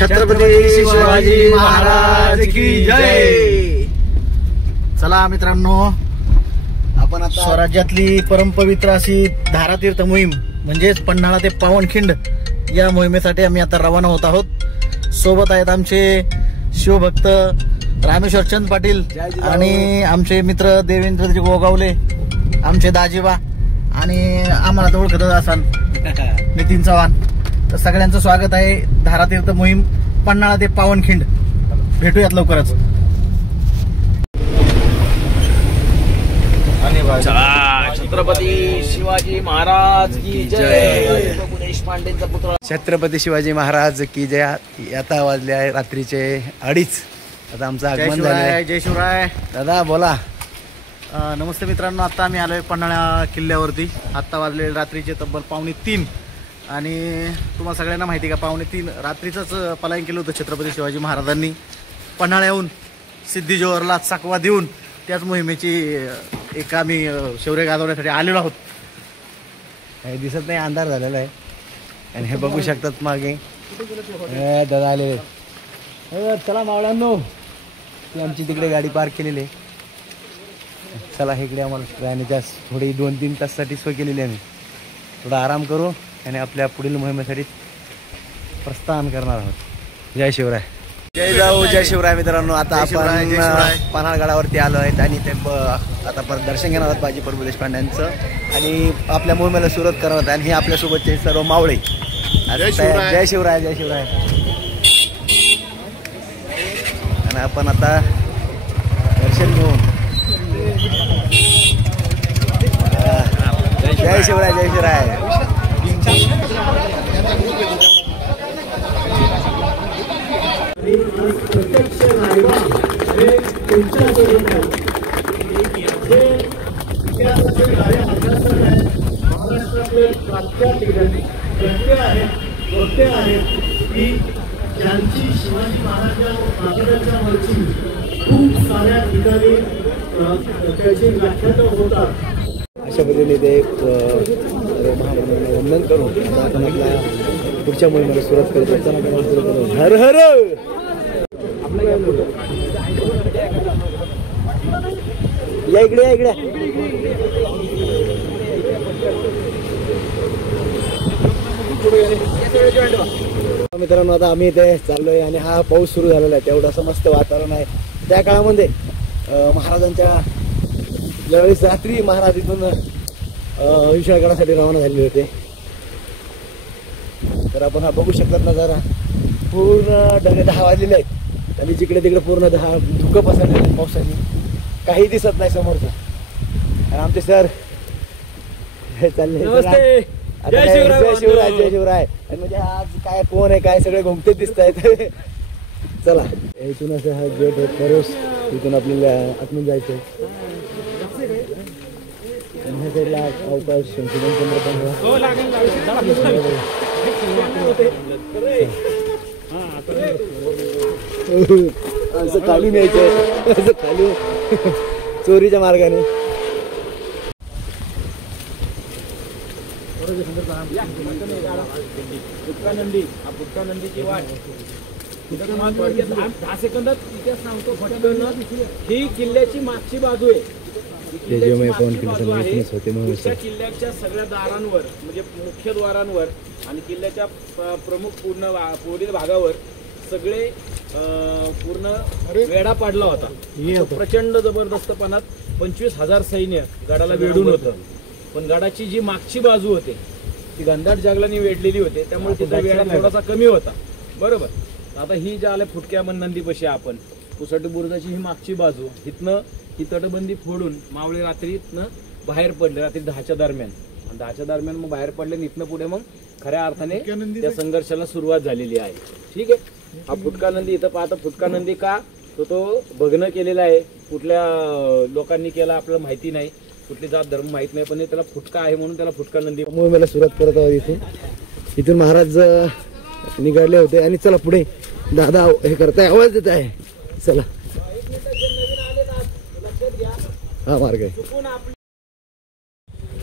छत्रपती शिवाजी महाराज की जय। चला मित्रांनो, आपण आता स्वराज्यातली परमपवित्र अशी धारातीर्थ मोहीम म्हणजेच पन्हाळा ते पावनखिंड या मोहिमेसाठी आम्ही आता रवाना होत आहोत। सोबत आहेत आमचे शिवभक्त रामेश्वर चंद पाटील आणि आमचे मित्र देवेंद्रजी गोगावले, आमचे दाजीबा आणि आम्हाला तर ओळखतच असाल नितीन चव्हाण। तर सगळ्यांचं स्वागत आहे धारातीर्थ मोहीम पन्हाळा ते पावनखिंड। भेटूयात लवकरच। छत्रपती शिवाजी महाराज की जय। देशपांडेंचा पुत्र छत्रपती शिवाजी महाराज की जय। आता वाजले आहे रात्रीचे 2:30। आता आमचं आगमन झालं। जय शिवराय। दादा बोला। नमस्ते मित्रांनो, आता आम्ही आलोय पन्हाळा किल्ल्यावरती। आता वाजले रात्रीचे तब्बल 2:45 आणि तुम्हाला सगळ्यांना माहिती का 2:45 रात्रीचंच पलायन केलं होतं छत्रपती शिवाजी महाराजांनी पन्हाळ्याहून सिद्धी जोहरला चकवा देऊन। त्याच मोहिमेची एक आम्ही शौर्य गाजवण्यासाठी आलेलो आहोत। काही दिसत नाही, अंधार झालेला आहे आणि हे बघू शकतात मागे दादा आलेले। चला मावळ्यांनो, ती आमची तिकडे गाडी पार्क केलेली आहे। चला इकडे आम्हाला राहण्याच्या थोडी 2-3 तासासाठी सोय केलेली आहे। थोडा आराम करू आणि आपल्या पुढील मोहिमेसाठी प्रस्थान करणार आहोत। जय शिवराय। जय जाऊ जय शिवराय। मित्रांनो, आता आपण पन्हाळगडावरती आलो आहेत आणि ते आता परत दर्शन घेणार आहोत बाजी प्रभू देशपांड्यांचं आणि आपल्या मोहिमेला सुरुवात करणार आहोत। आणि हे आपल्यासोबतचे सर्व मावळे। जय शिवराय जय शिवराय। आणि आपण आता दर्शन घेऊन जय शिवराय जय शिवराय। ज्यांची शिवाजी महाराजांच्या वरची खूप साऱ्या ठिकाणी त्याची व्याख्यान होतात। अशा पद्धतीने ते महामानवांना वंदन करून आपण आपल्या पुढच्या मोहिमेला सुरुवात करतो। हर हर या इकडे या इकडे। मित्रांनो, आता आम्ही इथे चाललोय आणि हा पाऊस सुरू झालेला आहे। तेवढं असं मस्त वातावरण आहे। त्या काळामध्ये महाराजांच्या ज्यावेळेस रात्री महाराज इथून विशाळगडासाठी रवाना झालेले होते, तर आपण हा बघू शकतात नजारा। पूर्ण ढगे 10 वाजलेले आहेत आणि जिकडे तिकडे पूर्ण धुकं पसरलेलं आहे पावसाने, काही दिसत नाही समोरचं। आणि आमचे सर चालले जय शिवराय जय शिवराय। आणि म्हणजे आज काय कोण आहे काय सगळे घुमतेच दिसत आहेत। चला, इथून असं हा गेट आहे प्रवेश, इथून आपल्याला आतून जायचं। ह्या साईडला अवकाश संशोधन केंद्र पण असं खाली न्यायचं, असं खाली चोरीच्या मार्गाने। फुटका नंदी, हा फुटका नंदीची वाट 10 सेकंदात इतिहास सांगतो फटकन। ही किल्ल्याची मागची बाजू आहे। किल्ल्याच्या सगळ्या दारांवर म्हणजे मुख्य द्वारांवर आणि किल्ल्याच्या प्रमुख पुढील भागावर सगळे पूर्ण वेढा पाडला होता। प्रचंड जबरदस्तपणात 25,000 सैन्य गडाला वेढून होतं, पण गडाची जी मागची बाजू होती ती घनदाट जंगलाने वेढलेली होती, त्यामुळे तिचा वेढा थोडासा कमी होता। बरोबर, आता ही ज्या आल्या फुटक्या नंदीपाशी आपण पुसट बुरुजाची ही मागची बाजू, इथनं ही तटबंदी फोडून मावळे रात्री इथनं बाहेर पडले, रात्री 10च्या दरम्यान। 10च्या दरम्यान मग बाहेर पडले, इथनं पुढे मग खऱ्या अर्थाने त्या संघर्षाला सुरुवात झालेली आहे। ठीक आहे, हा फुटका नंदी इथं पाहता। फुटका नंदी का तो भग्न केलेला आहे, कुठल्या लोकांनी केला आपल्याला माहिती नाही, कुठली जात धर्म माहित नाही, पण त्याला फुटका आहे म्हणून त्याला फुटका नंदी मोहिमेला सुरुवात करत आहोत। इथून महाराज निघाले होते आणि चला पुढे दादा हे करताय, आवाज देत आहे। चला, हा मार्ग आहे।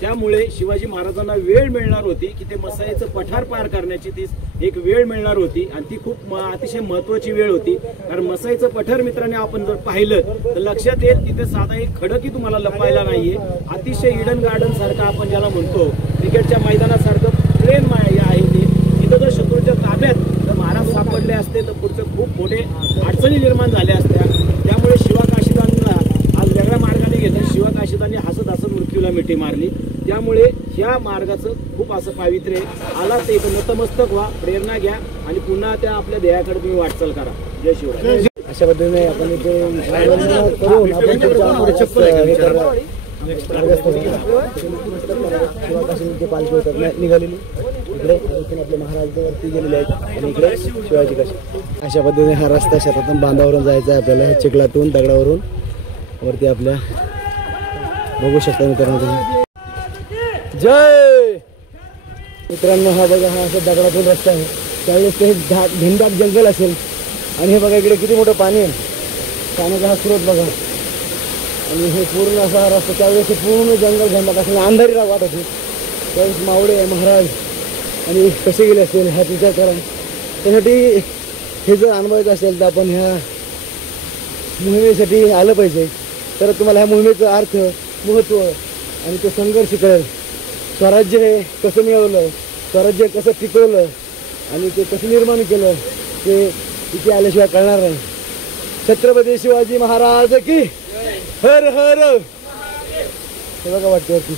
त्यामुळे शिवाजी महाराजांना वेळ मिळणार होती की ते मसाईचं पठार पार करण्याची ती एक वेळ मिळणार होती आणि ती खूप अतिशय महत्वाची वेळ होती. कारण मसाईचं पठार मित्रांनी आपण जर पाहिलं तर लक्षात येईल तिथे साधा एक खडकी तुम्हाला लपायला नाहीये. अतिशय इडन गार्डन सारखं आपण ज्याला म्हणतो क्रिकेटच्या मैदानासारखं प्लेन आहे ते. इथं जर शत्रूच्या ताब्यात जर महाराज सापडले असते तर पुढचं खूप मोठे अडचणी निर्माण झाल्या असत्या. त्यामुळे शिवाकाशीदांना आज वेगळ्या मार्गाने घेतात. शिवाकाशीदांनी हसत हसत मृत्यूला मिठी मारली. त्यामुळे ह्या मार्गाचं खूप असं पावित्र्य आला ते एक नतमस्तक व्हा, प्रेरणा घ्या आणि पुन्हा त्या आपल्या ध्येयाकडे तुम्ही वाटचाल करा. जय शिवराय. अशा पद्धतीने आपण इथे करून आपण शिवाकाशी पालखी होतात निघालेली इकडे आपले महाराज वरती गेलेले आहेत आणि इकडे शिवाजी काशी. अशा पद्धतीने हा रस्ता शेतातून बांधावरून जायचा आहे आपल्याला. ह्या चिखलातून दगडावरून वरती आपल्या बघू शकता मित्रांनो तुम्ही. जय मित्रांनो, हा बघा हा असा दगडातून रस्ता आहे. त्यावेळेस ते घनदाट जंगल असेल आणि हे बघा इकडे किती मोठं पाणी आहे. पाण्याचा हा स्रोत बघा आणि हे पूर्ण असा हा रस्ता. त्यावेळेस पूर्ण जंगल घनदाट असेल, अंधारी वाट होती. त्यावेळेस मावळे महाराज आणि कसे गेले असेल ह्यात विचार करा. त्यासाठी हे जर अनुभवायचं असेल तर आपण ह्या मोहिमेसाठी आलं पाहिजे. तर तुम्हाला ह्या मोहिमेचा अर्थ, महत्त्व आणि तो संघर्ष कळेल. स्वराज्य हे कसं मिळवलं, स्वराज्य कसं टिकवलं आणि ते कसं निर्माण केलं ते इथे आल्याशिवाय कळणार नाही. छत्रपती शिवाजी महाराज की हर हर. हे बघा वाटतं वरती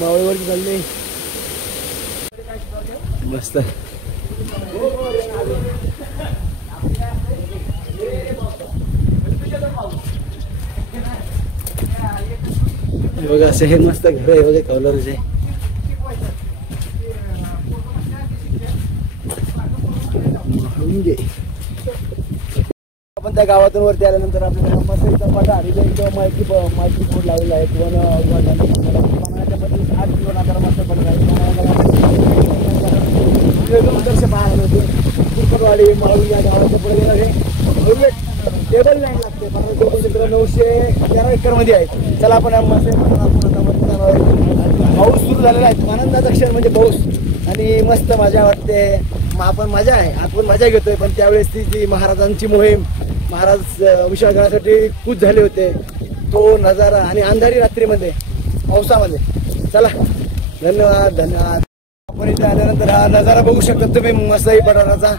मावळीवरती चालले मस्त. बघा असं हे मस्त घर आहे बघा कौलारूचे. आपण त्या गावातून वरती आल्यानंतर आपल्याला मसाईचा पठार इथे माहिती बोर्ड लावलेला आहे. पाण्याच्या पद्धतीने 8 किलोमीटर मस्त दर्श पाहायला होते. कुरपटवाडी माळू या गावाच्या पुढे गेलं हे टेबल लाईन लागते. 913 एकरमध्ये आहेत. चला आपण पाऊस सुरू झालेला आहे. आनंदाचा क्षण म्हणजे पाऊस आणि मस्त मजा वाटते. आपण मजा आहे, आपण मजा घेतोय. पण त्यावेळेस ती महाराजांची मोहीम, महाराज विश्वास करण्यासाठी कूच झाले होते. तो नजारा आणि अंधारी रात्रीमध्ये पावसामध्ये. चला धन्यवाद धन्यवाद. आपण इथे आल्यानंतर हा नजारा बघू शकता तुम्ही मसाई पठाराचा.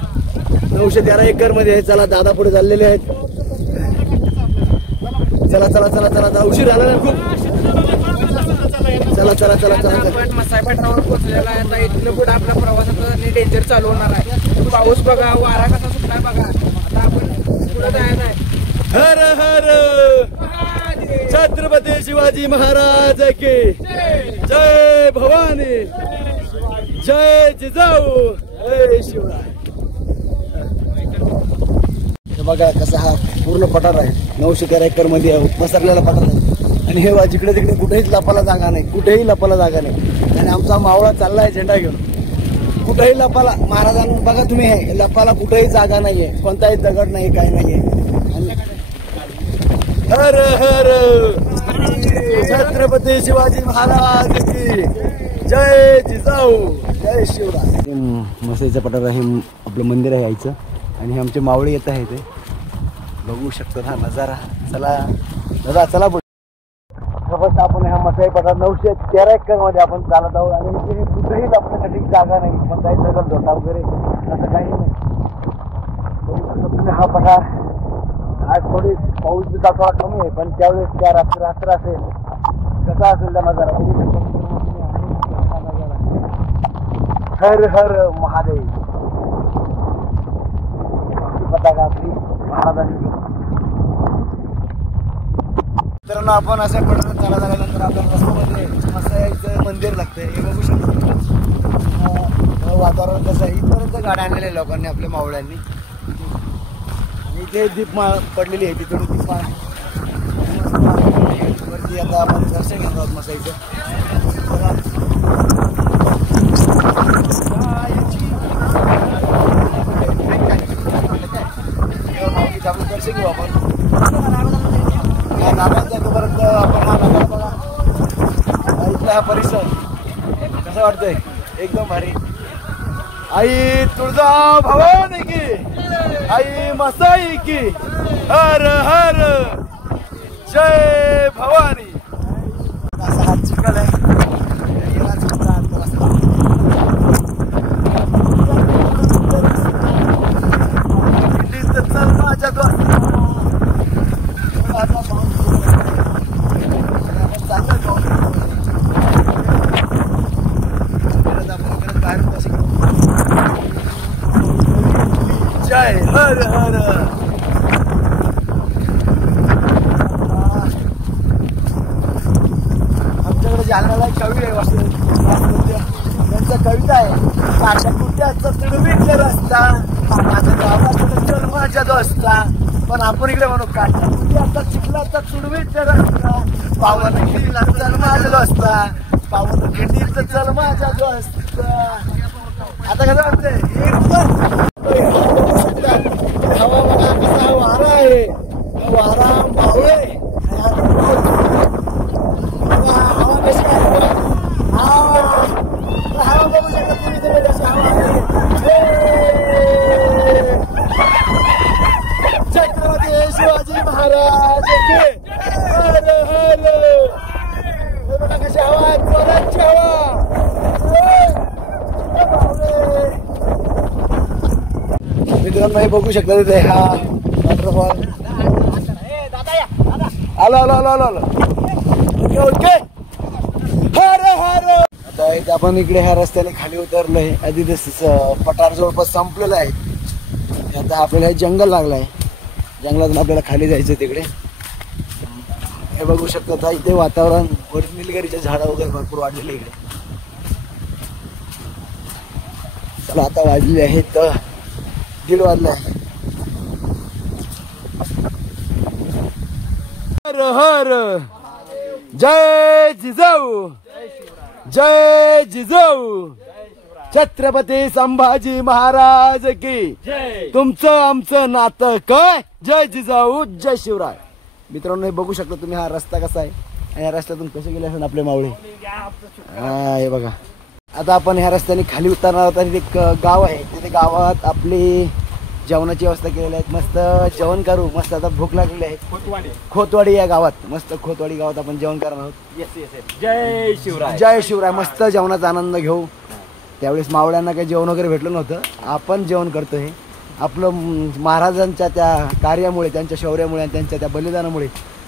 913 एकरमध्ये. चला दादा पुढे चाललेले आहेत. चला चला चला चला चला उशीर झाला ना खूप. चला चला चला चला. मसाई पठारावर पोहोचलेला आहे. आता इथनं पुढे आपल्या प्रवासाचं डेंजर चालू होणार आहे. पाऊस बघा, वारा कसा सुटलाय बघा. आता आपण पुढे जायचं आहे. हर हर छत्रपती शिवाजी महाराज की जय. भवानी जय जिजाऊ जय शिवराय. बघा कसा हा पूर्ण पठार आहे. 913 एकरमध्ये पसरलेला पठार आहे. आणि हे जिकडे तिकडे कुठेही लपाला जागा नाही, कुठेही लपाला जागा नाही. आणि आमचा मावळा चाललाय झेंडा घेऊन. कुठेही लपाला महाराजांना बघा तुम्ही, हे लपाला कुठेही जागा नाहीये, कोणताही दगड नाही, काही नाहीये. हर हर छत्रपती शिवाजी महाराज की जय जिजाऊ जय शिवराय. मसाईचा पठार आहे, आपलं मंदिर आहे यायचं. आणि हे आमचे मावळे येत आहे ते बघू शकतो हा नजारा. चला दादा चला पुढे. आपण हा मसाई पठार 913 एकरमध्ये आपण चालत आहोत. आणि इथे कुठेही लपण्यासाठी जागा नाही, कोणताही दगड धोटा वगैरे असं काही नाही. बघू शकतो हा पठार. आज थोडी पाऊस बी थोडा कमी आहे, पण त्यावेळेस त्या रात्र असेल कसा असेल त्या नजारा. हर हर महादेव. पताका आपली महाराजांची. मित्रांनो आपण अशा पठारात चालत आल्यानंतर आपल्या रस्त्यामध्ये मसाईचं मंदिर लागतंय. हे बघू शकतो वातावरण कसं आहे. इथपर्यंत गाड्या आणलेल्या आहे लोकांनी, आपल्या मावळ्यांनी. इथे दीपमाळ पडलेली आहे, तिथून दीपमाळ वरती आता आपण दर्शन घेणार आहोत मसाईचं. आपण दर्शन घेऊ. आपण नारायण जागोपर्यंत आपण हा नजारा बघा. इथला हा परिसर कसा वाटतोय? एकदम भारी. आई तुळजा भवानी की, आई मसाई की, हर हर जय भवानी. असा हात चिखल आहे. चल माझ्या जय हर हर. आमच्याकडे जालन्याला कवी आहे त्यांचा कविता आहे. माझ्या कुठ्याचा तुडवीचा रस्ता, माझ्या गावाचा जन्माच्या दोस्ता. पण आपण इकडे म्हणू काढला कुठ्याचा चिखलाचा तुडवीचा रस्ता, पावन खिंडीचा चल माझ्या दोस्ता, पावन खिंडीचा चल माझ्या दोस्ता. आता कसं वाटतंय? हवा बघा कसा वारा आहे, वारा मावळे. हवा कशी आहे? हवा बघू शकता तुम्ही कशी हवा आहे. छत्रपती शिवाजी महाराज की हर हर. हे बघा कशी हवा आहे, जोराची हवा. मित्रांनो हे बघू शकता तिथे हा वॉटरफॉल. आलो आलो आलो आलो आलो. Okay okay. हर हर. आता इथे आपण इकडे ह्या रस्त्याने खाली उतरलोय. आधी पठार जवळपास संपलेलं आहे. आता आपल्याला हे जंगल लागलंय. जंगलातून आपल्याला खाली जायचं तिकडे. हे बघू शकता आता इथे वातावरण निलगिरीच्या झाडं वगैरे भरपूर वाढलेले इकडे. चला आता वाजले आहेत 1:30 वाजले. हर हर जय जिजाऊ, जय जिजाऊ. छत्रपती संभाजी महाराज की. तुमचं आमचं नातं काय. जय जिजाऊ, जय शिवराय. मित्रांनो हे बघू शकता तुम्ही हा रस्ता कसा आहे आणि या रस्त्यातून कसे गेले असेल आपले मावळे. हे बघा. आता आपण ह्या रस्त्याने खाली उतरणार आहोत आणि एक गाव आहे. तिथे गावात आपली जेवणाची व्यवस्था केलेली आहे. मस्त जेवण करू. मस्त आता भूक लागलेली आहे. खोतवाडी या गावात, मस्त खोतवाडी गावात आपण जेवण करणार आहोत. जय शिवराय, जय शिवराय. मस्त जेवणाचा आनंद घेऊ. त्यावेळेस मावळ्यांना काही जेवण वगैरे भेटलं नव्हतं. आपण जेवण करतो. हे आपलं महाराजांच्या त्या कार्यामुळे, त्यांच्या शौर्यामुळे आणि त्यांच्या त्या बलिदानामुळे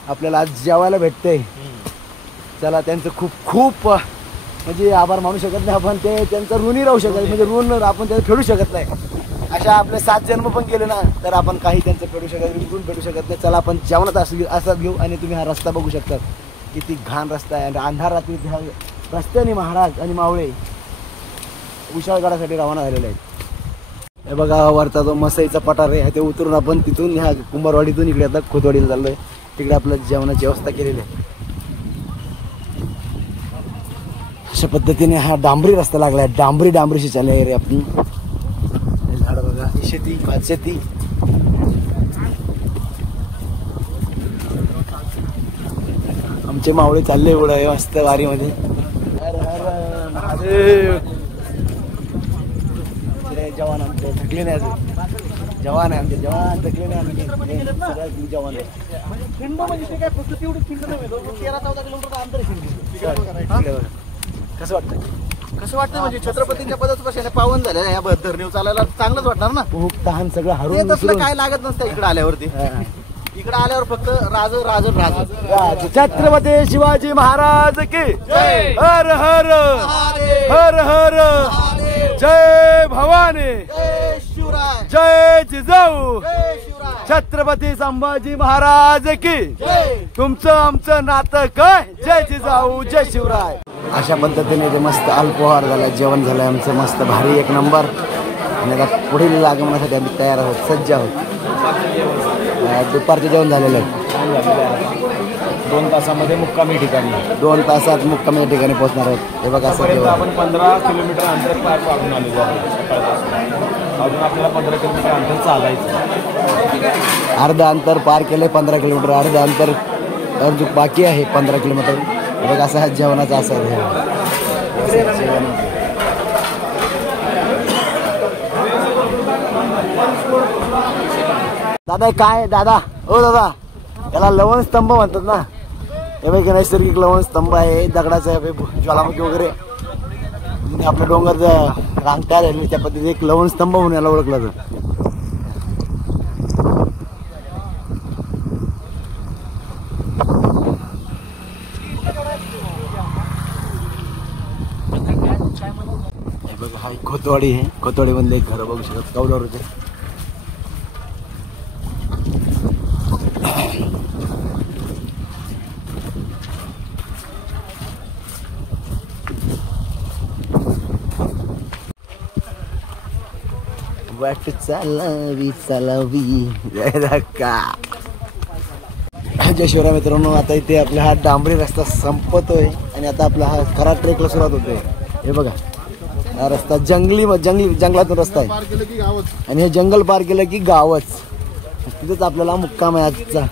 आपल्याला आज जेवायला भेटतंय. चला त्यांचं खूप खूप म्हणजे आभार मानू शकत नाही आपण. ते त्यांचं ऋणी राहू शकत नाही. म्हणजे ऋण आपण त्याला फेडू शकत नाही. अशा आपले 7 जन्म पण केले ना तर आपण काही त्यांचं फेडू शकत, ऋण फेडू शकत नाही. चला आपण जेवणात असाच घेऊ. आणि तुम्ही हा रस्ता बघू शकतात किती घाण रस्ता आहे. आणि अंधार रात्री ह्या रस्त्याने महाराज आणि मावळे विशाळगडासाठी रवाना झालेले आहेत. हे बघा वरचा जो मसाईचा पठार आहे ते उतरून आपण तिथून ह्या कुंभारवाडीतून इकडे आता खोतवाडीला चाललोय. तिकडे आपलं जेवणाची व्यवस्था केलेली आहे. अशा पद्धतीने हा डांबरी रस्ता लागलाय. डांबरीशी चालले रे आपण. झाड बघा, शेती, भात शेती. आमचे मावळे चालले एवढं मस्त वारीमध्ये. हर हर महादेव. जवान आमचे थकले नाही अजून. जवान आहे आमचे, जवान थकले नाही आमचे. सगळ्यात जवान आहे. खिंड म्हणजे ते काय फक्त तेवढी खिंड नव्हे, 13-14 किलोमीटर अंतर आहे. कसं वाटतं? कसं वाटतं म्हणजे छत्रपतींच्या पदस्पर्शाने पावन झालेलं या धरणीवर चालायला चांगलंच वाटणार ना. भूक तहान सगळं ते हरून तसलं काय लागत नसतं इकडे आल्यावरती. इकडे आल्यावर फक्त राज राज राज. छत्रपती शिवाजी महाराज की. हर हर हर हर. जय भवानी, जय शिवराय, जय जिजाऊ. जय शिवराय. छत्रपती संभाजी महाराज की. तुमचं आमचं नातं काय. जय जिजाऊ, जय शिवराय. अशा पद्धतीने ते मस्त अल्पोहार झाला, जेवण झालं आमचं मस्त भारी, एक नंबर. आणि आता पुढील आगमनासाठी आम्ही तयार आहोत, सज्ज आहोत. दुपारचं जेवण झालेलं आहे. 2 तासामध्ये मुक्कामी ठिकाणी. 2 तासात मुक्कामी ठिकाणी पोहोचणार आहोत. हे बघा असं आपण 15 किलोमीटर अंतर पार पाडून आलेलो आहोत सकाळपासून. अजून आपल्याला 15 किलोमीटर अंतर चालायचं. अर्ध अंतर पार केलंय. 15 किलोमीटर अर्ध अंतर अजून बाकी आहे. 15 किलोमीटर बघ असा हा जेवणाचा असा आहे. दादा काय दादा ओ दादा याला लवण स्तंभ म्हणतात ना. हे बघ नैसर्गिक लवण स्तंभ आहे दगडाचा आहे ज्वालामुखी वगैरे आपल्या डोंगर रांग तयार आहे त्या पद्धतीने एक लवण स्तंभ म्हणून याला ओळखला जातो. हे बघा हा खोतवाडी आहे. खोतवाडी मधले एक घर बघू शकत कौलारूचे. वाट चालावी चालावी का जय शिवराय मित्रांनो. आता इथे आपला हा डांबरी रस्ता संपतोय आणि आता आपला हा खरा ट्रेकला सुरुवात होतोय. हे बघा हा रस्ता जंगलातून रस्ता आहे आणि हे जंगल पार केलं की गावच. तिथेच आपल्याला मुक्काम आहे आजचा.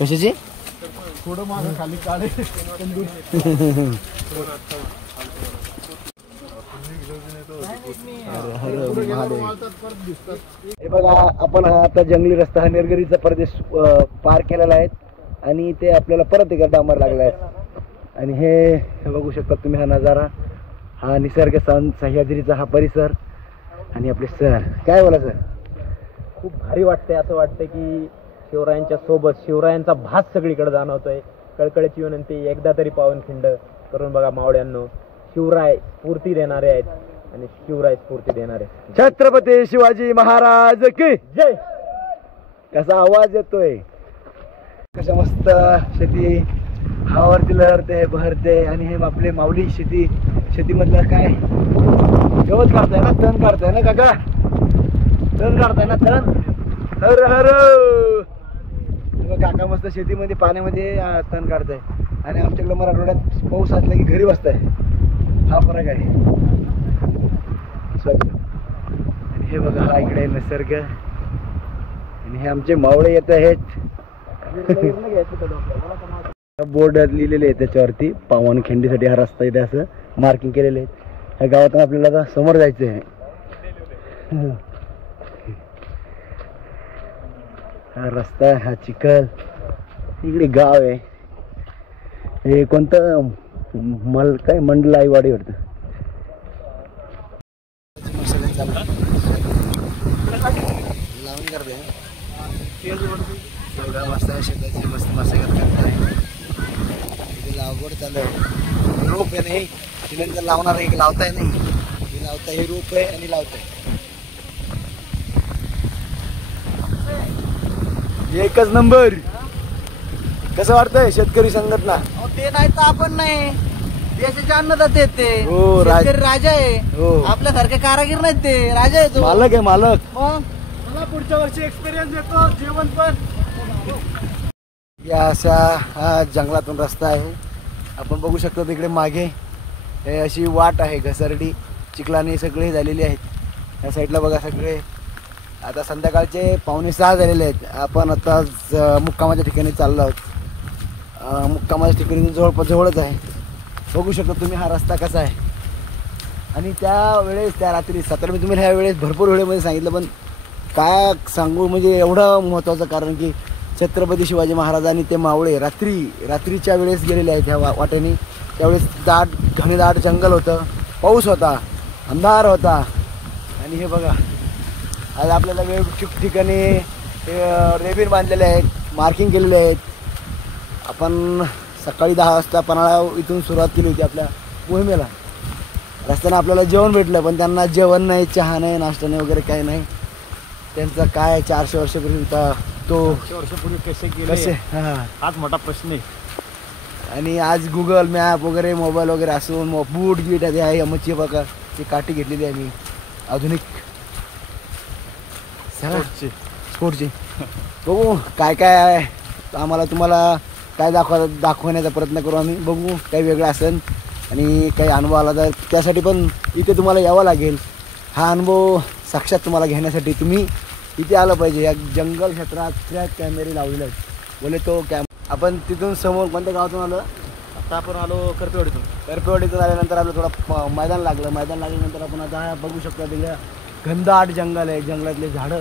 कशाची थोडं मागं खाली काढे. हे बघा आपण हा आता जंगली रस्ता हा निरगरीचा प्रदेश पार केलेला आहे आणि ते आपल्याला परत एक डांबर लागला आहे. आणि हे बघू शकता तुम्ही हा नजारा, हा निसर्ग सह्याद्रीचा हा परिसर आणि आपले सर काय बोला सर. खूप भारी वाटतंय. असं वाटतंय की शिवरायांच्या सोबत शिवरायांचा भास सगळीकडे जाणवतोय. कळकळीची विनंती एकदा तरी पावनखिंड करून बघा मावळ्यांनो. शिवराय स्फूर्ती देणारे आहेत आणि शिवराय स्फूर्ती देणारे. छत्रपती शिवाजी महाराज की जय. कसा आवाज येतोय, कशा मस्त शेती हवावरती लहरते बहरते. आणि हे आपले माऊली शेतीमधलं काय गवत काढताय ना, तण काढताय ना काका, तण काढताय ना तण. हर हर काका मस्त शेतीमध्ये पाण्यामध्ये तण काढताय आणि आमच्याकडे मराठवाड्यात पाऊस असला की घरी बसताय. हा फरक आहे. आणि हे बघा हा इकडे निसर्ग आणि हे आमचे मावळे येत आहेत. बोर्ड लिहिलेले आहे त्याच्यावरती पावनखिंडीसाठी हा रस्ता इथे असं मार्किंग केलेले आहे. ह्या गावातून आपल्याला आता समोर जायचं आहे. हा रस्ता हा चिखल इकडे गाव आहे. हे कोणतं काय मंडलाईवाडी वाटतं. लावून करते मस्त शेताची मस्त मशागत करताय. लागवड चालू आहे. रोप आहे नाही तिला लावणार आहे लावताय नाही हे लावताय. हे रोप आहे आणि लावताय. एकच नंबर. कसं वाटतंय शेतकरी संघटना. ते नाही तर आपण नाही, देशाचे अन्नदाते आहेत ते. हो, शेतकरी राजा आहे. हो. आपल्यासारखे कारागीर नाहीत ते, राजा आहे तो. मालक आहे मालक. मग मला पुढच्या वर्षी एक्सपिरियन्स येतो जेवण पण. या अशा हा जंगलातून रस्ता आहे. आपण बघू शकतो तिकडे मागे हे अशी वाट आहे घसरडी चिखलाने सगळे झालेली आहेत. या साईडला बघा सगळे. आता संध्याकाळचे 5:45 झालेले आहेत. आपण आता मुक्कामाच्या ठिकाणी चाललो आहोत. मुक्कामाच्या ठिकाणी जवळच आहे. बघू शकता तुम्ही हा रस्ता कसा आहे. आणि त्यावेळेस त्या रात्री सातारा मी तुम्ही ह्या वेळेस भरपूर वेळेमध्ये सांगितलं पण काय सांगू म्हणजे एवढं महत्त्वाचं कारण की छत्रपती शिवाजी महाराजांनी ते मावळे रात्रीच्या वेळेस गेलेले आहेत ह्या वाटेने. त्यावेळेस घनदाट जंगल होतं, पाऊस होता, अंधार होता. आणि हे बघा आज आपल्याला वेगवेगळ्या ठिकाणी रेबीन बांधलेले आहेत, मार्किंग केलेले आहेत. आपण सकाळी 10 वाजता पन्हाळा इथून सुरुवात केली होती आपल्या मोहिमेला. रस्त्यानं आपल्याला जेवण भेटलं पण त्यांना जेवण नाही, चहा नाही, नाश्ता नाही वगैरे काही नाही. त्यांचा काय 400 वर्षापूर्वी होता तो. 400 वर्षापूर्वी कसे हां हाच मोठा प्रश्न आहे. आणि आज गुगल मॅप वगैरे मोबाईल वगैरे असून बूट गीट आहे मच्छी बघा ती काठी घेतलेली आहे मी आधुनिक स्पोर्टची. बघू काय काय आहे आम्हाला तुम्हाला काय दाखवण्याचा प्रयत्न करू आम्ही. बघू काही वेगळं असेल आणि काही अनुभव आला तर त्यासाठी पण इथे तुम्हाला यावं लागेल. हा अनुभव साक्षात तुम्हाला घेण्यासाठी तुम्ही इथे आलं पाहिजे. या जंगल क्षेत्रात कॅमेरे लावलेले आहेत बोले तो आपण तिथून समोर कोणत्या गावातून आलो? आता आपण आलो करपेवाडीतून. करपेवाडीतून आल्यानंतर आपलं थोडं मैदान लागल्यानंतर आपण आता बघू शकतो तिकडे घनदाट जंगल आहे. जंगलातले झाडं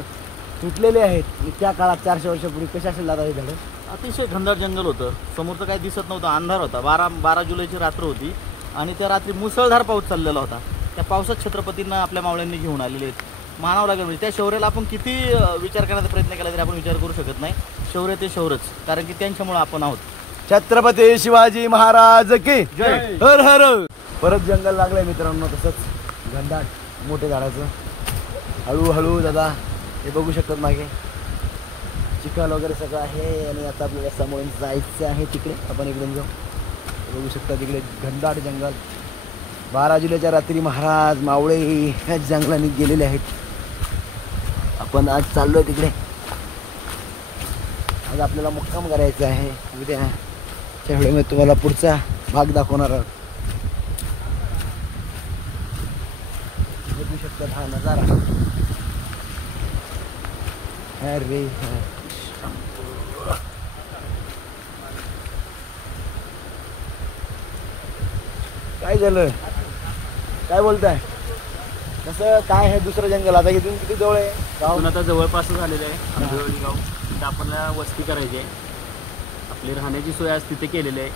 तुटलेले आहेत. आणि त्या काळात 400 वर्षापूर्वी कशी असेल दादा हे झाडं? अतिशय घनदाट जंगल होतं. समोरचं काही दिसत नव्हतं, अंधार होता. 12 जुलैची रात्र होती आणि त्या रात्री मुसळधार पाऊस चाललेला होता. त्या पावसात छत्रपतींना आपल्या मावळ्यांनी घेऊन आलेले आहेत. मानावं लागेल म्हणजे त्या शौर्याला आपण किती विचार करण्याचा प्रयत्न केला तरी आपण विचार करू शकत नाही. शौर्य ते शौर्यच, कारण की त्यांच्यामुळे आपण आहोत. छत्रपती शिवाजी महाराज की जय. हर हर. परत जंगल लागलंय मित्रांनो, तसंच घनदाट मोठे झाडाचं. हळूहळू दादा हे बघू शकतात मागे चिखल वगैरे सगळं आहे. आणि आता आपल्याला समोर जायचं आहे तिकडे. आपण इकडून जाऊ. बघू शकता तिकडे घनदाट जंगल. 12 जुलैच्या रात्री महाराज मावळे ह्या जंगलाने गेलेले आहेत. आपण आज चाललोय तिकडे. आज आपल्याला मुक्काम करायचा आहे. उद्याच्या व्हिडिओमध्ये तुम्हाला पुढचा भाग दाखवणार आहोत. बघू शकता हा नजारा. अरे काय झालं? काय बोलताय? कसं काय आहे दुसरं जंगल? आता इथून किती जवळ आहे गाव? आता जवळपास झालेलं आहे आंबेवडी गाव. तिथं आपल्याला वस्ती करायची आहे. आपली राहण्याची सोय आज तिथे केलेली आहे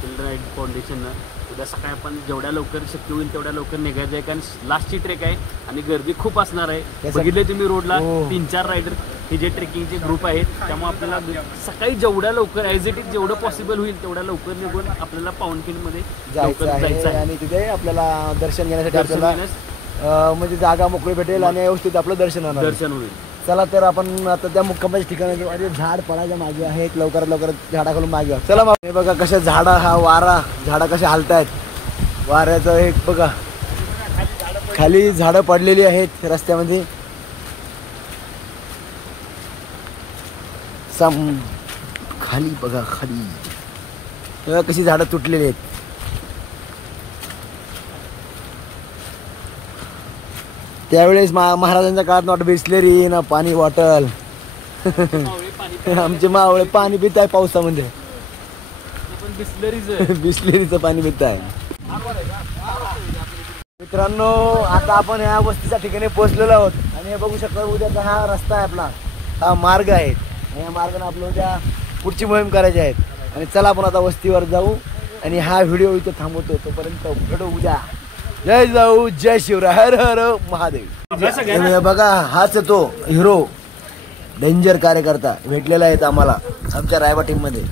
चिल्ड्रन फाउंडेशननं. उद्या सकाळी आपण जेवढ्या लवकर शक्य होईल तेवढ्या लवकर निघायचं आहे, कारण लास्टची ट्रेक आहे आणि गर्दी खूप असणार आहे. बघितले तुम्ही रोडला 3-4 रायडर हे जे ट्रेकिंगचे ग्रुप आहेत. त्यामुळे आपल्याला सकाळी जेवढ्या लवकर ॲज इट इज जेवढं पॉसिबल होईल तेवढ्या लवकर निघून आपल्याला पावनखिंडमध्ये जायचं आहे. आणि तिथे आपल्याला दर्शन घेण्यासाठी आपल्याला म्हणजे जागा मोकळी भेटेल आणि व्यवस्थित आपलं दर्शन होईल. चला तर आपण आता त्या मुक्कामाच्या ठिकाणी जाऊ. अरे झाड पडायच्या मागे आहे, लवकरात लवकर झाडाखालून मागे जाऊ. चला मग हे बघा कशा झाडं, हा वारा, झाडं कशा हालतायत. वाऱ्याचं एक बघा, खाली झाडं पडलेली आहेत रस्त्यामध्ये. खाली बघा, खाली कशी झाडं तुटलेली आहेत. त्यावेळेस महाराजांच्या काळात नॉट बिस्लेरी ना पाणी बॉटल. आमचे मावळे पाणी पित आहे पावसामध्ये. बिस्लेरीचं पाणी पित आहे. मित्रांनो आता आपण ह्या वस्तीच्या ठिकाणी पोहोचलेलो आहोत. आणि हे बघू शकता उद्याचा हा रस्ता आहे आपला, हा मार्ग आहे. आणि या मार्गाने आपल्याला उद्या पुढची मोहीम करायची आहे. आणि चला आपण आता वस्तीवर जाऊ आणि हा व्हिडिओ इथे थांबवतो. तोपर्यंत भेटू उद्या. जय जाऊ, जय शिवराय, हर हर महादेव. बघा हाच तो हिरो, डेंजर कार्यकर्ता भेटलेला आहे आम्हाला आमच्या रायबा टीम मध्ये.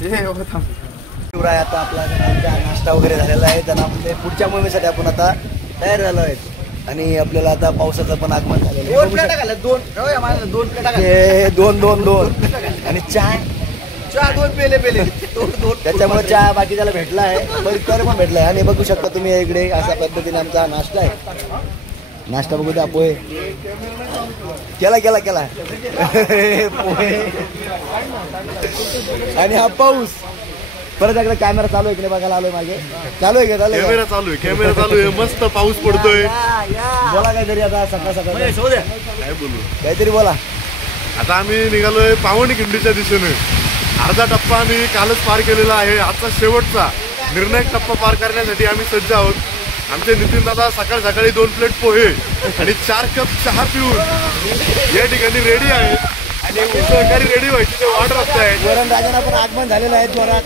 शिवराय आता आपला नाश्ता वगैरे झालेला आहे. त्यांना आपल्या पुढच्या मोहिमेसाठी आपण आता तयार झालो आहेत. आणि आपल्याला आता पावसाचं पण आगमन झालेलं आहे. 2 2 आणि चहा 2 पेले त्याच्यामुळे चहा बाकी त्याला भेटला आहे, तर पण भेटला आहे. आणि बघू शकता तुम्ही इकडे अशा पद्धतीने आमचा नाश्ता आहे. नाश्ता बघू द्या. पोहे केला पोहे. आणि हा पाऊस. परत एकदा कॅमेरा चालू आहे की नाही बघायला आलोय मागे. चालू आहे का? कॅमेरा चालू आहे. मस्त पाऊस पडतोय. बोला काहीतरी आता सकाळ काय बोलू, काहीतरी बोला. आता आम्ही निघालोय पावनखिंडीच्या दिशेने. अर्धा टप्पा आम्ही कालच पार केलेला आहे. आजचा शेवटचा निर्णायक टप्पा पार करण्यासाठी आम्ही सज्ज आहोत. आमचे नितीन दादा सकाळी 2 प्लेट पोहे आणि 4 कप चहा पिऊन या ठिकाणी रेडी आहेत. आणि सहकारी रेडी व्हायची ते वाट बघत आहेत. वरण राजांना पण आगमन झालेलं आहे जोरात.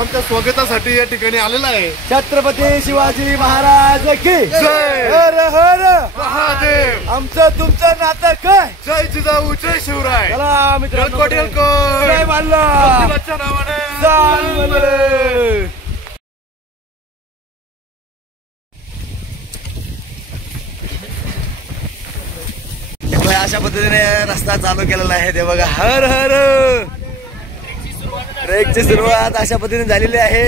आमच्या स्वागतासाठी या ठिकाणी आलेला आहे. छत्रपती शिवाजी महाराज की जय. हर हर महादेव. आमचं तुमचं नातं काय? जय जिजाऊ, जय शिवराय. चला मित्रांनो, जय मल्हार. नावाने चाल मल्हार. अशा पद्धतीने रस्ता चालू केलेला आहे. ते बघा, हर हर. ट्रेकची सुरुवात अशा पद्धतीने झालेली आहे.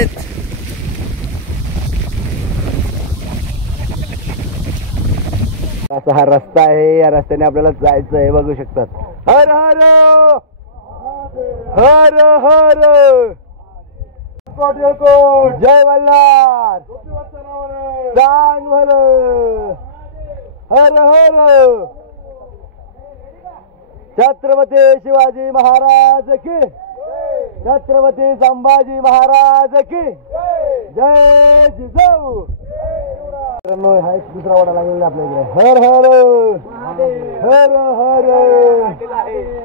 असा हा रस्ता आहे. या रस्त्याने आपल्याला जायचं आहे. बघू शकतात. हर हर हर हर. जय मल्हार. सांग भलं. हर हर. छत्रपती शिवाजी महाराज की, छत्रपती संभाजी महाराज की जय जिजाऊ. हा एक दुसरा वाडा लागलेला आपल्याकडे. हर हर हर हर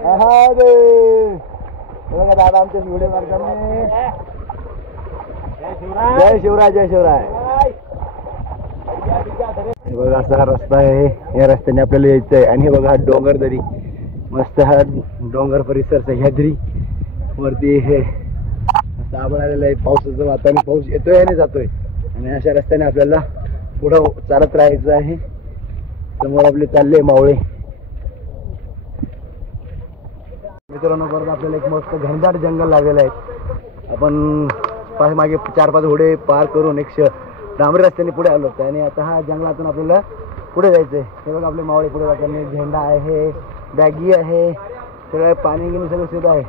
महादेव. बघा दादा आमच्या व्हिडिओ मार्गाने. जय शिवराय जय शिवराय. हे बघा असा हा रस्ता आहे. या रस्त्याने आपल्याला यायचं आहे. आणि हे बघा हा डोंगर दरी, मस्त हा डोंगर परिसर सह्याद्री वरती हे आभाळ आलेलं आहे. पावसाचं वातावरण, पाऊस येतोय आणि जातोय. आणि अशा रस्त्याने आपल्याला पुढं चालत राहायचं आहे. समोर आपले चालले मावळे. मित्रांनो परत आपल्याला एक मस्त घनदाट जंगल लागलेलं आहे. आपण मागे 4-5 घोडे पार करून एक डांबरी रस्त्याने पुढे आलो होतो. आणि आता हा जंगलातून आपल्याला पुढे जायचंय. हे बघा आपले मावळे पुढे जाताना झेंडा आहे, बॅगी आहे, सगळं पाणी गिनी सगळं सुद्धा आहे.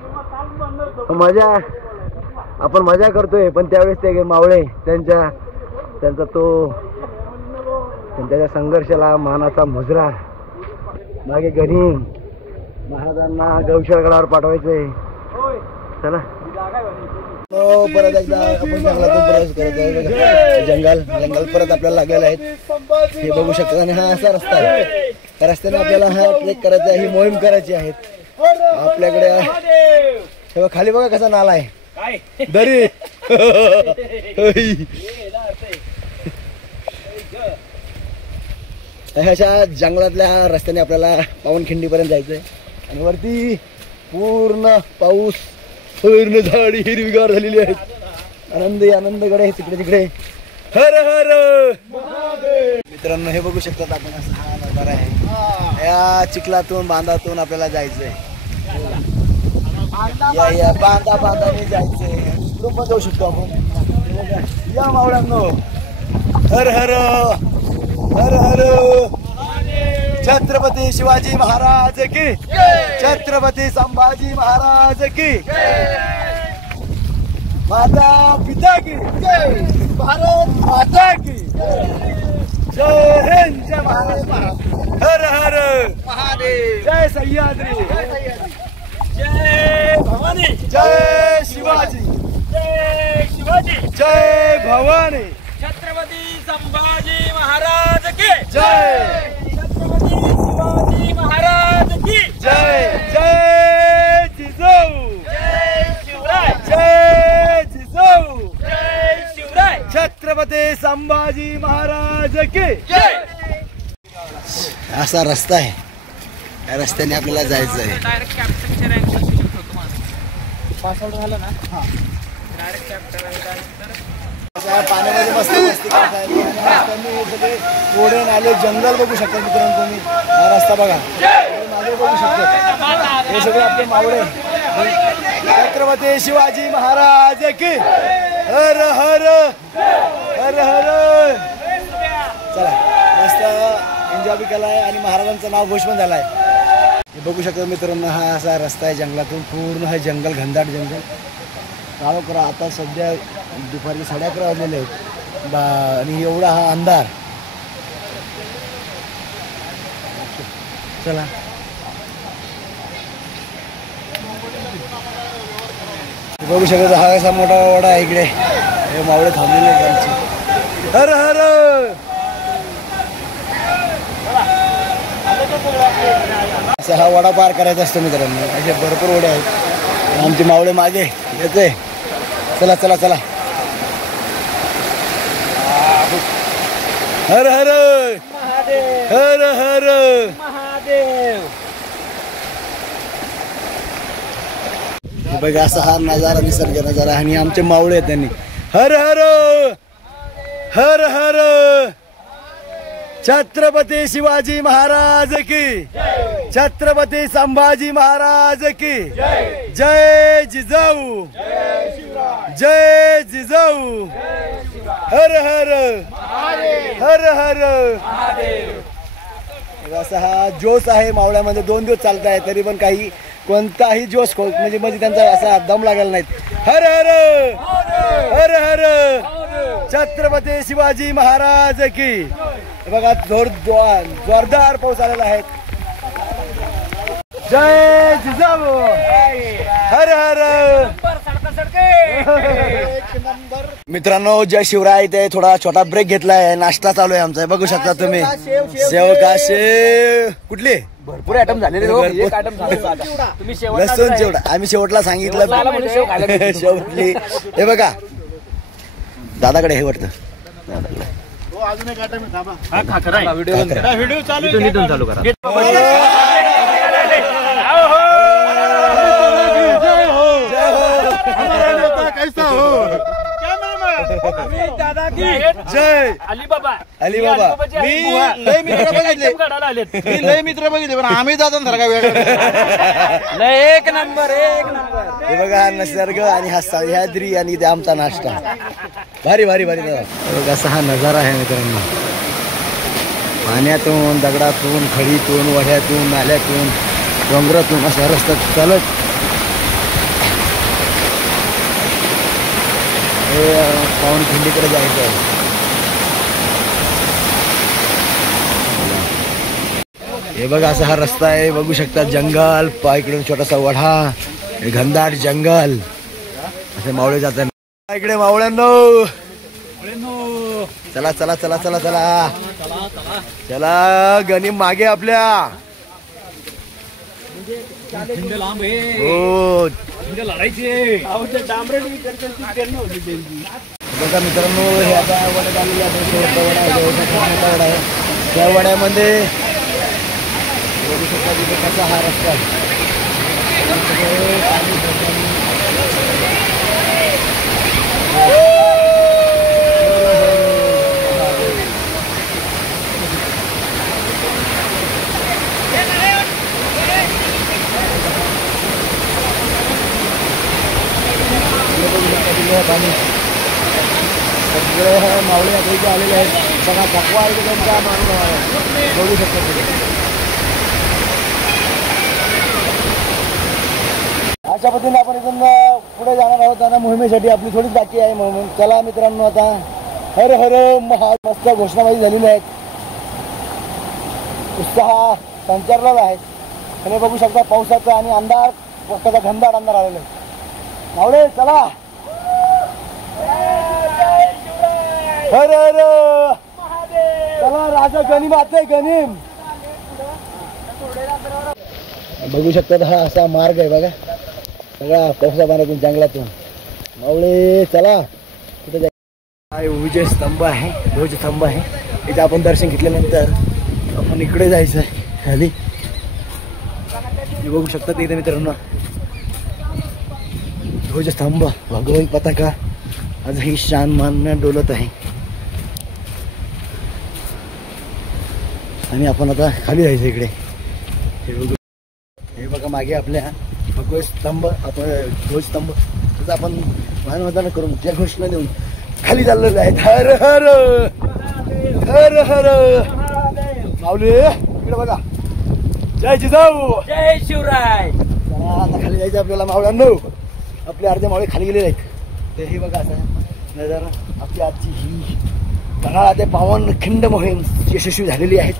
आपण मजा करतोय. पण त्यावेळेस ते मावळे त्यांचा तो त्यांच्या संघर्षाला मानाचा मुजरा मागे घरी महाराजांना गौशाळगडावर पाठवायचंय. चला परत एकदा आपण जंगलातून प्रवेश करत आहे. जंगल परत आपल्याला लागलेलं आहे. हे बघू शकता. आणि हा असा रस्ता आहे. त्या रस्त्याने आपल्याला हा ट्रेक करायचा आहे, ही मोहीम करायची आहे. आपल्याकडे खाली बघा कसा नाला आहे, दरी. अशा जंगलातल्या रस्त्याने आपल्याला पावनखिंडीपर्यंत जायचंय. आणि वरती पूर्ण पाऊस, पूर्ण झाडी हिरवीगार झालेली आहेत. आनंदगड तिकडे. हर हर मित्रांनो हे बघू शकतात आपण. असा हा नजारा आहे. या चिखलातून बांधातून आपल्याला जायचंय. या बांधाने जायचंय. तिकडून पण जाऊ शकतो आपण. या मावळ्यांनो हर हर हर हर. छत्रपती शिवाजी महाराज की, छत्रपती संभाजी महाराज की, माता पिता की जय, भारत माता की जय हिंद, जय महाराज. हर हर महादेव. जय सह्याद्री, जय भवानी, जय शिवाजी, जय शिवाजी, जय भवानी. छत्रपती संभाजी महाराज की जय, छत्रपती शिवाजी महाराज की जय. जय जिजाऊ, जय शिवराय, जय जिजाऊ, जय शिवराय. छत्रपती संभाजी महाराज की जय. असा रस्ता आहे. या रस्त्याने आपल्याला जायचं आहे. डायरेक्ट कॅप्टनच्या रँक बसू शकतो तुम्हाला. पास आउट झालं ना, डायरेक्ट कॅप्टन. पाण्यामध्ये मस्त मस्ती करताय. रस्त्यांनी सगळे ओढे नाले जंगल बघू शकता मित्रांनो तुम्ही. हा रस्ता बघा, मागे बघू शकता. हे सगळे आपले मावळे. छत्रपती शिवाजी महाराज की हर हर हर हर. चला मस्त एन्जॉय बी केलाय आणि महाराजांचं नाव घोष पण झालाय. हे बघू शकता मित्रांनो. हा असा रस्ता आहे जंगलातून. पूर्ण हे जंगल, घनदाट जंगल. काळो करा. आता सध्या दुपारी 11:30 वाजलेले आहेत. आणि एवढा हा अंधार. चला बघू शकता. हा असा मोठा वाडा आहे इकडे. हे मावळे थांबलेले आहेत आमचे. हर हर. असा हा वाडा पार करायचा असतो मित्रांनो. असे भरपूर वडे आहेत. आमचे मावळे मागे येते. चला चला चला. हर हर हर हर महादेव. बघा असा हा नजारा, निसर्ग नजारा. आणि आमचे मावळे आहेत त्यांनी. हर हर हर हर. छत्रपती शिवाजी महाराज की, छत्रपती संभाजी महाराज की जय जिजाऊ, जय जिजाऊ. हर हर हर हर. असा हा जोश आहे मावळ्यामध्ये. 2 दिवस चालत आहे तरी पण काही कोणताही जोश म्हणजे त्यांचा असा दम लागलेला नाही. हर हर हर हर. छत्रपती शिवाजी महाराज की. बघा जोरदार पाऊस आलेला आहे. जय जिजाऊ हर हर मित्रांनो जय शिवराय. ते थोडा छोटा ब्रेक घेतलाय, नाश्ता चालू आहे आमचा, बघू शकता तुम्ही. शेव का शेव कुठली भरपूर आयटम झालेले हो. एक आयटम झाला तुम्ही लसूण चिवडा आम्ही शेवटला सांगितलं शेव कुठली. हे बघा दादाकडे हे वाटतं अजून एक आयटम थांबा. व्हिडिओ चालू करा. कैसा हो जय अलिबाबा अलिबाबा. मी लय मित्र बघितले, मी लय मित्र बघितले, पण आम्ही दादा सारखा वेगळा. एक नंबर एक नंबर. हे बघा हा निसर्ग आणि हा सह्याद्री आणि ते आमचा नाश्ता. भारी भारी भारी दादा. हे बघा असा हा नजारा आहे मित्रांनो. पाण्यातून, दगडातून, खडीतून, वड्यातून, नाल्यातून, डोंगरातून असा रस्ता चालत पावनखिंडीकडे जायचं आहे. हे बघा असा हा रस्ता आहे, बघू शकता. जंगल, इकडून छोटासा वढा, हे घनदाट जंगल, असे मावळे जातात इकडे. मावळ्यांनो चला चला चला चला चला चला. गनिम मागे आपल्या. हो बघा मित्रांनो, हे आता वड्यात आलेली आहे. शेवटचा वडा आहे, मोठा वडा आहे. त्या वड्यामध्ये बघू शकता तिथे कसा हा रस्ता आहे. पाणी सगळे मावळे आता इथे आलेले आहेत. बघा थकवा आहे त्यांचा मानव बघू शकतो तुम्ही. अशा पद्धतीने आपण इथून पुढे जाणार आहोत. त्यांना मोहिमेसाठी आपली थोडीच बाकी आहे मोहीम. चला मित्रांनो, आता हर हर मस्त घोषणाबाजी झालेली आहेत. उत्साह संचारलेला आहे. आणि बघू शकता पावसाचा आणि अंधार, पावसाचा घनदाट अंधार आलेला आहे. मावळे चला. हर हर चला. राजा गनिम आते गनिम. बघू शकता हा असा मार्ग आहे बघा, सगळा पावसा पाण्यातून जंगलातून. मावळे चला. कुठे जाय विजय स्तंभ आहे, ध्वजस्तंभ आहे. इथे आपण दर्शन घेतल्यानंतर आपण इकडे जायचं आहे खाली. बघू शकता इथे मित्रांनो ध्वजस्तंभ, भगवान पताका आजही शान मान डोलत आहे. आणि आपण आता खाली जायचं इकडे. हे बघा मागे आपल्या भगवत स्तंभ, आपण ध्वजस्तंभ त्याचा आपण मानवंदना करून त्या घोषणा देऊन खाली चाललेलं आहे. हर हर हर हर. माऊली इकडे बघा. जय जिजाऊ जय शिवराय. चला आता खाली जायचं आपल्याला. मावळ्यांनो आपले अर्धे मावळे खाली गेलेले आहेत. ते हे बघा असा नजारा. आपली आजची ही पन्हाळा ते पावनखिंड मोहीम यशस्वी झालेली आहे.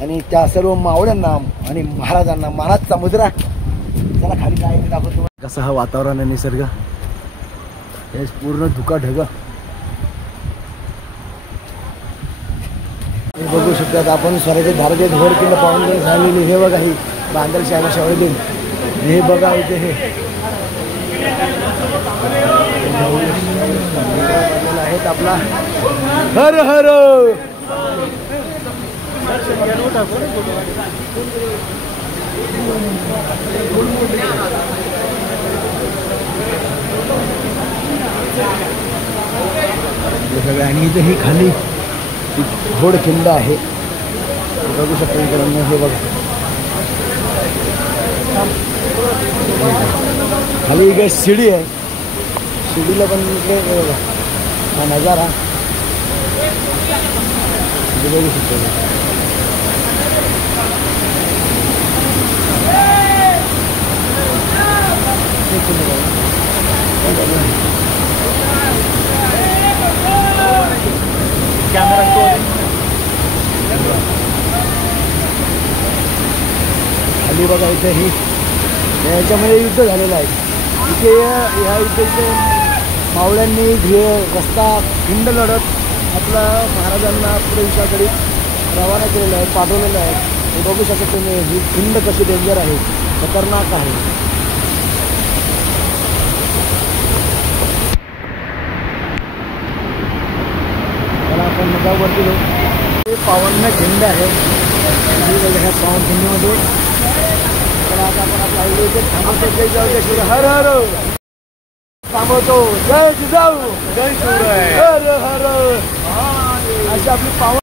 आणि त्या सर्व मावळ्यांना आणि महाराजांना मानाचा मुजरा. चला खाली काय दाखवतो. कसं हा वातावरण आहे, निसर्ग हे पूर्ण धुका ढग बघू शकतात आपण. स्वराज्य भारतीय धोड किंवा पावन झालेली हे बघा ही बांधलशी आहे शाळेतून. हे बघा इथे हे आहेत आपला. हर हर आणि इथे ही खाली घोडखिंड आहे, बघू शकतो मित्रांनो. हे बघा खाली इकडे शिडी आहे. शिडीला पण इकडे बघा हा नजारा बघू शकतो. खाली हे बघा इथे ही याच्यामध्ये युद्ध झालेलं आहे. इथे ह्या युद्धाचे मावळ्यांनी रस्ता खिंड लढत आपला महाराजांना प्रवेशाकडे रवाना केलेलं आहे, पाठवलेलं आहे. हे बघू शकता तुम्ही ही खिंड कशी डेंजर आहे, खतरनाक आहे. त्याला आपण नगावरती हे पावन्न खिंड आहे. ह्या पावन खिंडीमध्ये त्याला आता आपण आपला इथे थांबवतो. जय जाऊ जय शिवराय, हर हर थांबवतो. जय जिजाऊ, जय शिवराय, हर हर. अशी आपली पावन